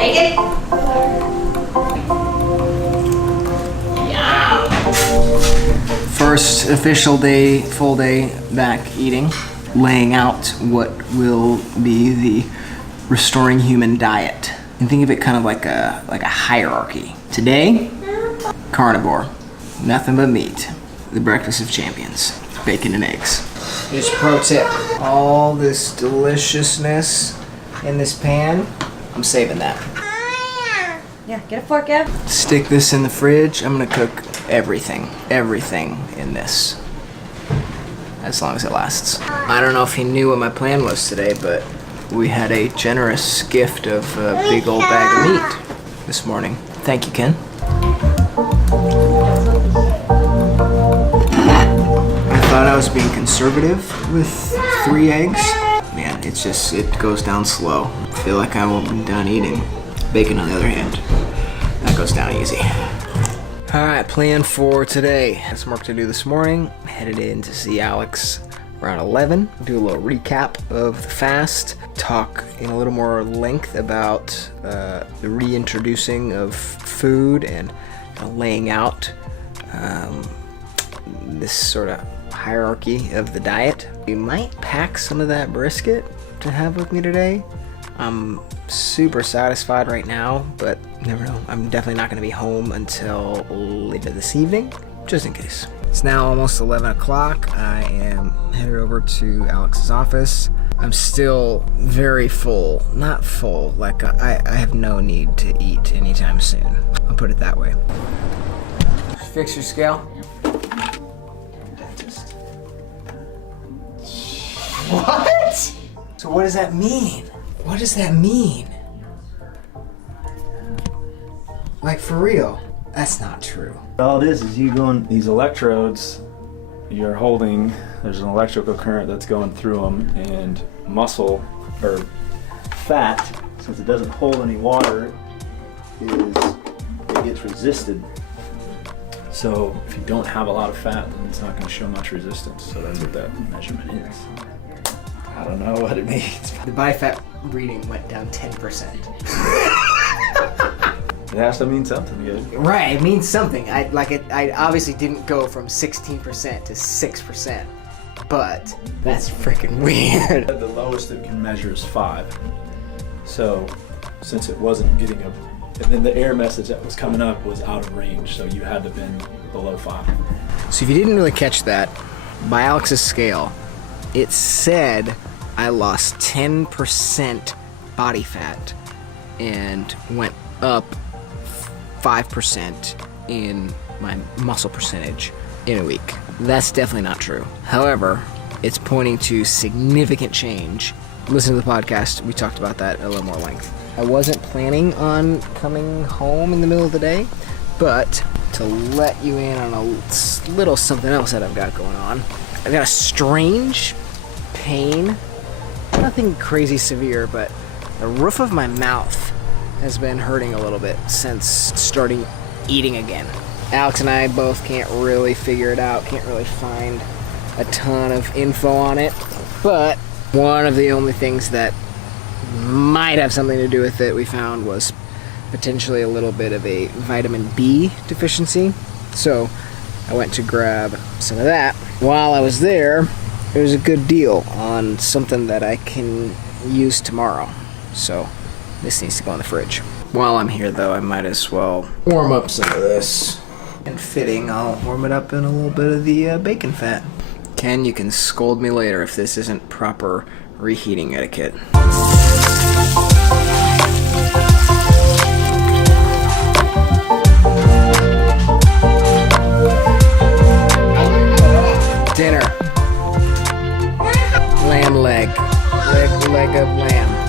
Bacon? First official day, full day back eating, laying out what will be the restoring human diet. And think of it kind of like a hierarchy. Today, carnivore, nothing but meat. The breakfast of champions, bacon and eggs. Just pro tip, all this deliciousness in this pan, I'm saving that. Yeah, get a fork, Ev. Stick this in the fridge. I'm gonna cook everything in this, as long as it lasts. I don't know if he knew what my plan was today, but we had a generous gift of a big old bag of meat this morning. Thank you, Ken. I thought I was being conservative with 3 eggs. Man, it goes down slow. I feel like I won't be done eating. Bacon, on the other hand, that goes down easy. All right, plan for today. Had some work to do this morning. Headed in to see Alex around 11. Do a little recap of the fast. Talk in a little more length about the reintroducing of food and laying out this sort of hierarchy of the diet. We might pack some of that brisket to have with me today. I'm super satisfied right now, but never know. I'm definitely not going to be home until later this evening, just in case. It's now almost 11 o'clock. I am headed over to Alex's office. I'm still very full. Not full, like I have no need to eat anytime soon. I'll put it that way. Fix your scale. Dentist. What? So what does that mean? What does that mean? Like, for real? That's not true. All it is you going, these electrodes, you're holding, there's an electrical current that's going through them, and muscle, or fat, since it doesn't hold any water, it gets resisted. So if you don't have a lot of fat, then it's not going to show much resistance. So that's what that measurement is. I don't know what it means. The body fat reading went down 10%. It has to mean something good. Right, it means something. I obviously didn't go from 16% to 6%, but that's freaking weird. The lowest it can measure is 5. So since it wasn't getting and then the error message that was coming up was out of range, so you had to have been below 5. So if you didn't really catch that, by Alex's scale, it said I lost 10% body fat and went up 5% in my muscle percentage in a week. That's definitely not true. However, it's pointing to significant change. Listen to the podcast. We talked about that at a little more length. I wasn't planning on coming home in the middle of the day, but to let you in on a little something else that I've got going on, I've got a strange pain, nothing crazy severe, but the roof of my mouth has been hurting a little bit since starting eating again. Alex and I both can't really figure it out, can't really find a ton of info on it, but one of the only things that might have something to do with it we found was potentially a little bit of a vitamin B deficiency. So I went to grab some of that. While I was there, it was a good deal on something that I can use tomorrow. So this needs to go in the fridge. While I'm here though, I might as well warm up some of this. And fitting, I'll warm it up in a little bit of the bacon fat. Ken, you can scold me later if this isn't proper reheating etiquette. Dinner. Lamb leg. Leg of lamb.